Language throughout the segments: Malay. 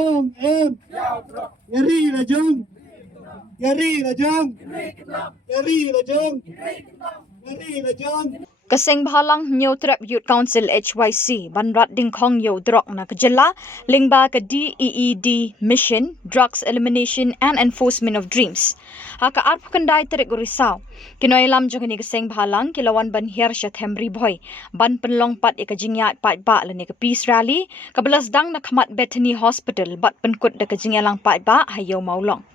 Long em. Yari là chung. Yari là chung. Yari là chung. Yari là chung. Kaseng Bahalang New Trap Youth Council HYC Banrat Dingkong Yo Drok na kajala lingba ka DEED Mission Drugs Elimination and Enforcement of Dreams. Haka arp kandai terik Risau. Kinoy lam jong ni Kaseng Bahalang kilawan ban hier sya Themri Boy ban penlong pat ikajingya pat ba lani ka peace rally kabelas dang na khamat Bethany Hospital bat penkut da kajingya lang pat ba hayo maulong.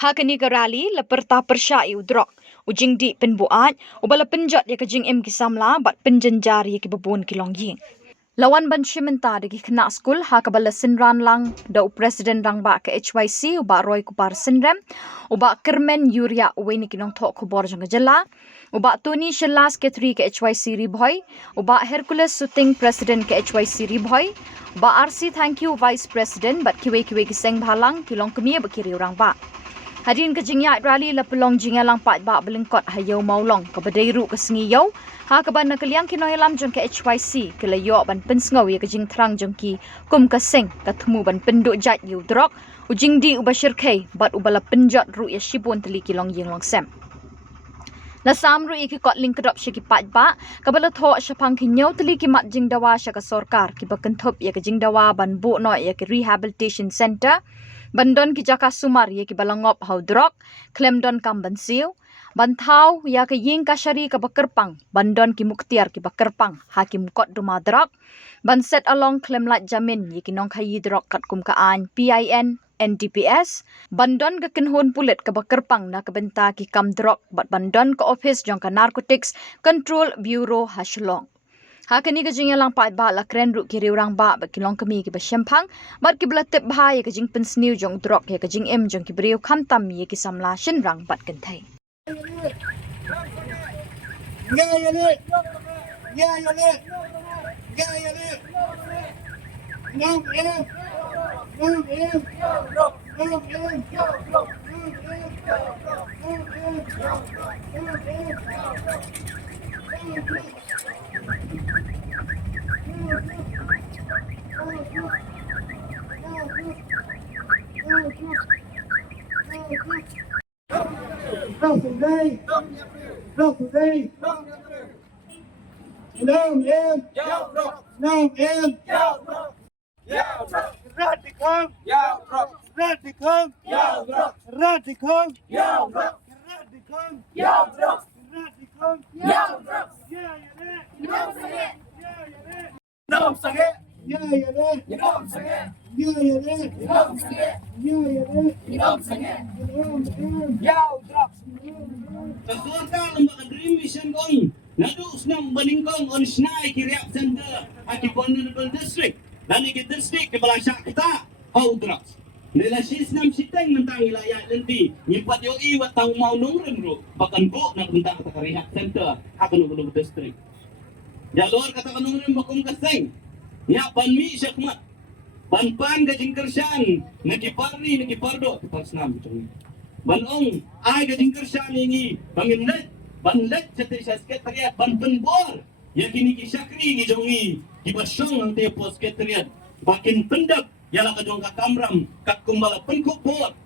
Hakani ka rally la perta persya i udrok ujing di penbuat ubala penjat ya kajing em kisamla bat penjenjar ya kibabun kilong ying. Lawan ban shimenta de kena school ha kabala sinran lang da president rang ba ke HYC uba Roy Kupar Sinrem uba Kermen Yuria uwe ni kinong thok kubor jang jala uba Tony Shelas ke 3 ke HYC Riboy uba Hercules Suting president ke HYC Riboy uba RC thank you vice president bat kiwe kiseng Bahalang kilong kemia bakiri orang ba. Hadin ke jingya rally la pelong jingya lang pat ba belengkot hayo maulong ke bedairu ke sengiyo ha ke ban nakaliang kinoy lam jong ke HYC ke layo ban pensngau ya ke jing terang jong ki kum ke seng ke temu ban penduk jat yu drok ujing di ubashir kai bat ubala penjat ru ya shibun teli kilong ying long sem. La samru iki kot link kedop syaki pat ba kabala tho syapang kinyo teli ki mat jing dawa syaka sorkar ki bakentop ya ke jing dawa ban bu no ya ke rehabilitation center bandon ki jaka sumar ya ki balangop haudrok klemdon kambansiu bantau ya ke ying kasyari ka bakerpang bandon ki muktiar ki bakerpang hakim kot dumadrak ban set along klemlat jamin ya ki nong khayi drok kat kum kaan PIN NDPS bandon ke kenhun pulit ke bakerpang na kebenta ki kamdrok bat bandon ke office jong ka narcotics control bureau hashlong. Hakani ka jing lang pat ba la kren ru ki riurang ba kilong kami ki ba syempang bat ki belatep ba ya ka jing pensniu jong drok ya ka jing em jong ki beriu khamtam ya ki samla shinrang bat kentai. Rau today. Long em. Long em. Radical. Radical. Radical. Kasorka lembaga Dream Mission kong nadus ng baningkong on Snai Kiriap Center at Vulnerable District dan iki district ke belasyak kita haudras nila sis nam siteng mentang ilayat lenti nyimpat yo iwat tau mau nungren bro bahkan bu nak bentak kata Kiriap Center akan Vulnerable District jalur kata nungren bakum keseng nya panmi syakmat pan gajing kersan nakiparni nakipardo pasnam betul banong ay gajing kersan ini banginlet banlet sate sekretariat ban penbor yakini ki syakri ki jongi ki basyong ang te pos sekretariat bakin pendak yala ka jong ka kamram kat kumbala penkupor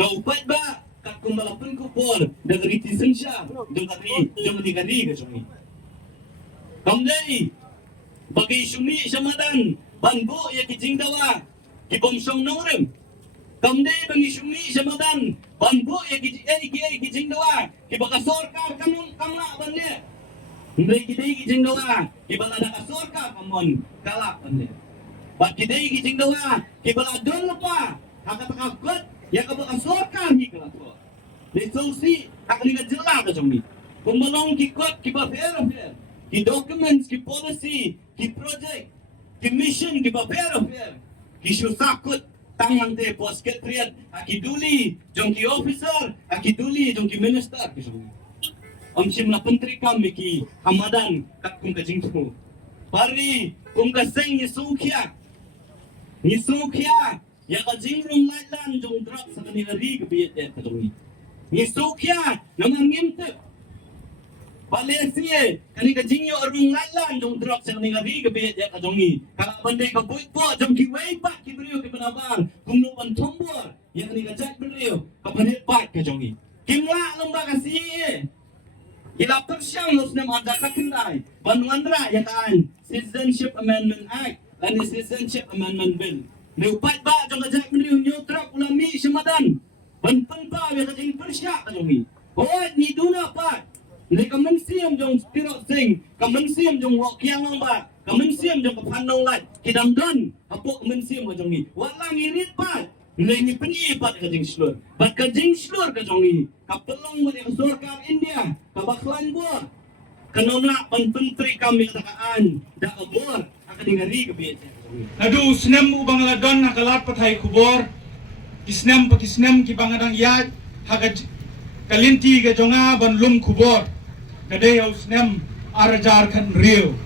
daupat ba kat kumbala penkupor dari tisensya jong kari ka jongi kamdei bagi sumi samadan banbo ya ki jingdawa ki bomsong nongrem kamde bangi sumi samadan banbo ya ki jingdawa ki baka sorkar kanung kamla banle ndai ki dei ki jingdawa ki bala da sorkar kamon kala banle bak ki dei ki jingdawa ki bala don lupa haka takakot ya ka baka sorkar ni kala to le sosi akli ga jela ka jomni kumbalong ki kot ki ba fair ki documents ki policy ki project ki mission ki ba fair ki susakut tangan te pos sekretariat akiduli jong ki officer akiduli jong ki minister ki jong om simla menteri kami ki hamadan kat kum ka jingtu pari kum ka seng ni sukhia ya ka jingrung lailan jong drop sa kanila ri ka biet ka jong ni sukhia namang ngimte Malaysia kani ka jingyo arung lalan dong drop sa kani ngari ka biya ka jongi kala bande ka buit po jom ki way back ki brio ki panabang kung no ban tombor ya kani ka jack brio ka panit back ka jongi kimla lomba ka siye ila persyang los nam ada ka kendai banwandra ya kan Citizenship Amendment Act dan Citizenship Amendment Bill ne upat ba jong ka jack brio nyo trap ulami simadan ban pa ya ka jing persya ka jongi hoat ni duna pat Ni kemensiam jong pirok sing, kemensiam jong wak kiang ang ba, kemensiam jong kepanong lat, kidang don, apok kemensiam ka jong ni. Walang irit pat, ni penyi pat ka jing slur. Bat ka jing slur ka jong ni. Kapelong mo ni surkar India, kabaklan bo. Kanona pan pentri kami katakaan, da abor, akan ngari ka biya. Nadu snem ubang ladon nakalat patay kubor, kisnem pakisnem kibangadang yad, haga kalinti ka jonga banlum kubor. Kadai aus nem arajar kan rio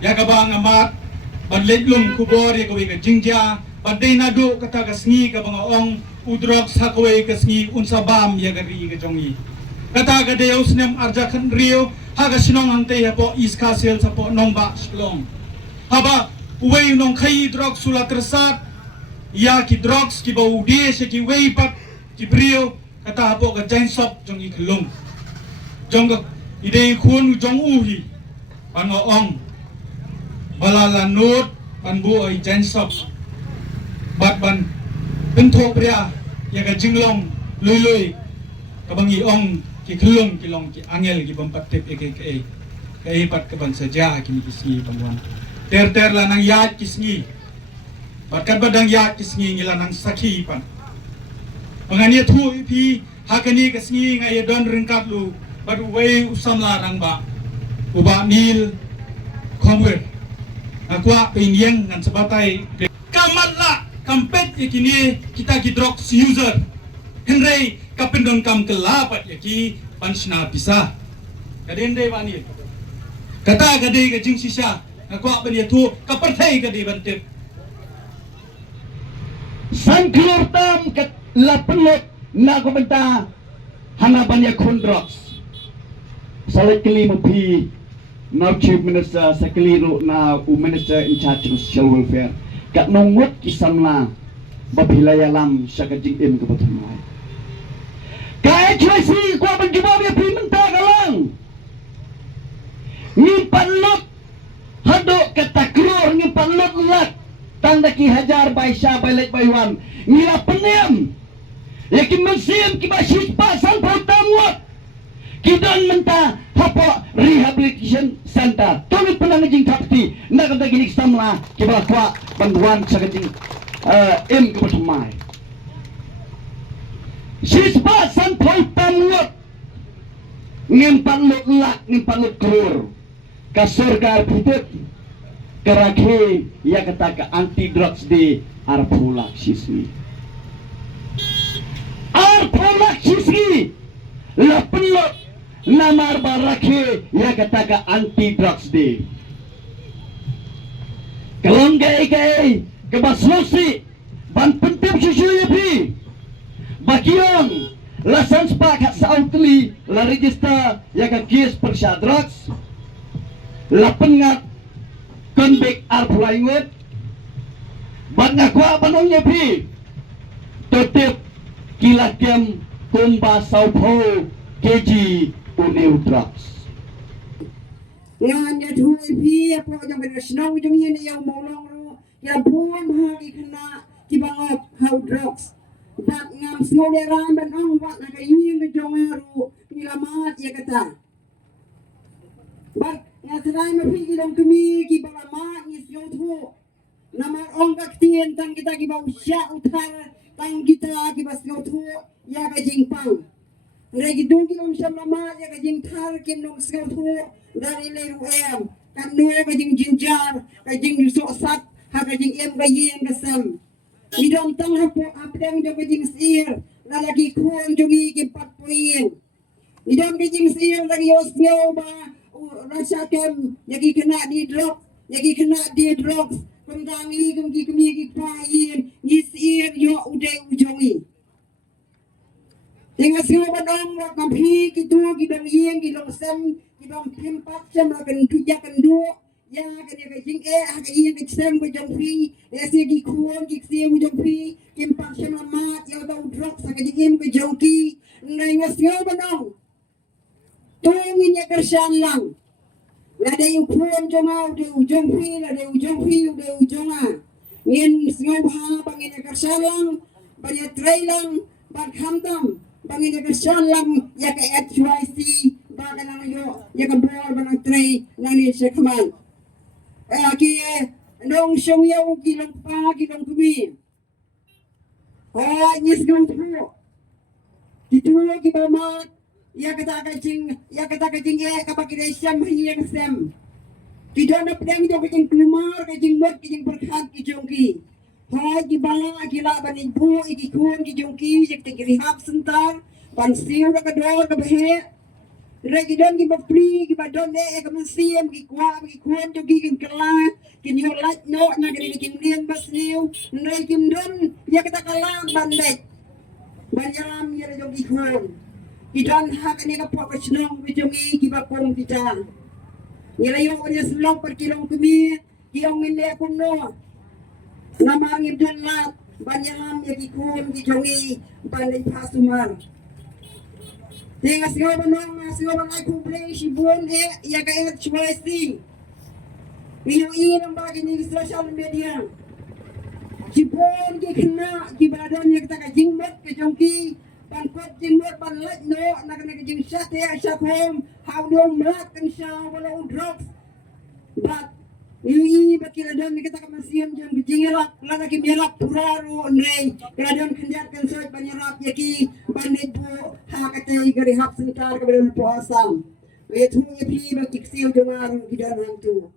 ya ka bang amat banletlum kubor ya kawi ka jingja badai nadu kata ka sngi ka bang ong udrok sakwe ka sngi unsabam ya ka ri ka jongi kata kadai aus nem arajar kan rio ha ka sinong ante ya po iska sel sa po nong ba shlong haba uwei nong khai drok sula tersat ya ki drogs ki bau die se ki wei pat ki brio kata po ka jain sop jongi kelung jong ka idei kun jong uhi panoong balalanut panbu ai jensop bat ban bentuk pria ya ka jinglong lui kabangi ong ki kelung ki long ki angel ki bampat tip ke pat ke ban saja ki kisni pangwan ter lanang yat kisni bat kan badang yat kisni ngilanang saki pan pangani thu pi hakani kisni ngai don ringkat lu baru way usam larang ba uba nil komwer akwa penyeng ngan sebatai kamatla kampet yakini kita gidrok si user henry kapendon kam kelapat yaki pansna pisah kadende bani kata gade ke jing sisa akwa bani tu kaperthai gade bantep Sangklur tam ke lapelot na komenta hana banyak kondroks Salakili Mupi, now Chief Minister, Sakaliru na Minister in charge of Social Welfare. Kat nongwat kisamla babilaya lam syakajing im kebetulan. Kaya cuasi kuat menjawab ya pimenta kalang. Nyimpan lot hadok kata kror nyimpan lot lat tanda ki hajar baisha balik baywan ngila penem. Yakin musim kibasis pasang pautamwat. Kidon menta hapo rehabilitation center tulit penang jing kapti nak kata gini samla kibala kwa bantuan sakajing im kebetumai sispa sanpoi pamut ngimpan lut lak ngimpan lut krur kasurgar putut kerakhe ya kata ke anti drugs di arpulak siswi lapenlot namar barakhe ya kata anti drugs day kalong gay kebaslosi ban pentip susu yapi bakiong lasan sepakat sautli la register ya ka kes persya drugs la pengat konbek arpulainget ban ngakwa banong yapi tetep kilakem kumba saupo keji uneu drugs yan ya thui pi po jong be snow jong yen ya molong ro ya pon ha ki kana ki bangop how drugs bat ngam snow le ram ban ong wat na ka yin ke jong ro ni lamat ya kata bat ya trai ma pi ki dong kemi ki balamat ni snow thu namar ong ka tien tang kita ki bau sya utar tang kita ki bas snow thu ya ka jingpang Regi dungi om shamama ya kajing thar kim nong snow thu dari leru em kan no kajing jinjar kajing yuso sat ha kajing em kajing kasam idom tang hapo apdang jo kajing sir lalagi kuang jogi ki pat poin idom kajing sir lagi osnyo ba rasa kem yagi kena di drop kumdangi kemi ki pain ni sir yo ude ujongi Ingat semua badang kampi gitu kita yang kita sem kibam pimpak sama kan tuja kan do ya kan ya jing ha ka iya ka sem ko jong fi ya si gi kuon gi si ko jong fi pimpak sama mat ya da drop sa ka jing ko jong ki ngai ngasyo banong tungin ya kersan lang ada yung kuon jong au de ujong fi la de ujong fi de ujong a ngin singaw ha bangin ya kersan lang banya tray lang bag hamdam bangin ya kersan lang ya ka HYC baga lang yo ya ka bor banang tray nani siya kaman ki nong siyong yaw kilong pa kilong kumi nyis gong po kituwa kibamat ya kata kajing kapag siyam hiyang sem kidon na pedang jo kajing kelumar kajing mot kajing berkat kijong ki gibala gila banin po ikikun kijong ki yak tigirihap sentar pansiw na kador kabahe Regidon gi bapri gi badon e ka masiem gi kwa gi kuan jo gi kin kala kin yo lat no na gi kin lien bas niu nei kim don ya kata kala bandek banyalam ya jo gi kuan idan ha ka ne ka po ka snong bi jo gi bapong kita nila yo ya slong per kilong kumi gi ong min le kun no namang ibdan lat banyalam ya gi kuan gi jo gi bandek pasumar Tenga sigaw bang ay kumpleng si buon ya ka HYC. Iyo ang bagay ni social media. Si buon ki kena ki badan ya kita ka jingmot ka jongki pangkot jingmot panlat no nak jing sate sa home how do mat kan siya wala drugs. But Iyi bakila don kita ka masiem jam bijingelak lana ki melak puraro nrei kadon kanjat kan soy banyarap yaki bandit po ha katay gari hap sentar ka bedon po asam. Wait hu ipi bakik siyo jumarong kidan hantu.